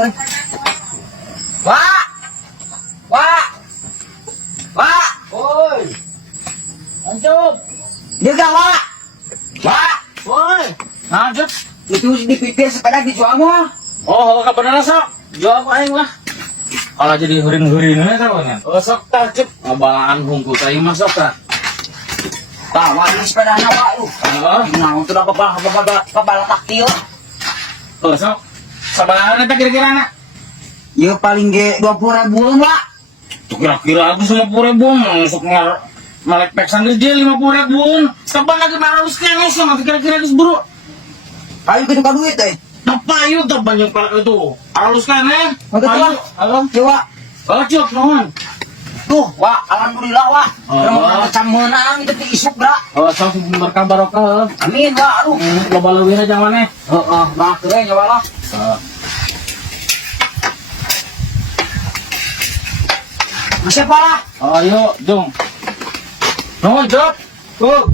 oi. Wak. Wak. Wak. Oi. Anjop. Jaga Wak. Wak. Oi. Anjop. Itu dipipir sepeda dijual mah. Oh, ka bener sok. Jual ku aing lah. Kalau jadi hurin-hurinnya kan. Oh, sok tah cep. Abaan hungkul teh mah sok tah. Tah, wali sepeda na Wak lu. Heeh. Nah, untuk apa taktil. Oh, sok. Sabaraha eta kira-kira na? Ya paling ge 20.000 Wak. Tuh kira-kira aku 50.000 masuk malek peksan dia 50.000. Kapan lagi marus kenges sama kira-kira geus buru. Ayo kita ka duit teh. Tapayu teh banyak pala itu. Halus kan eh? Maka tuh, Wak. Halo. Ya Wak. Oh, cuk, nuhun. Tuh, Wak, alhamdulillah Wak. Oh. Udah macam menang itu isuk dah. Oh, sok berkah barokah. Amin Wak, aduh. Loba leuwih aja maneh. Heeh, nah keren ya Wak lah. Masih apa lah? Ayo, Jung. Nuhun, Jok. Tuh.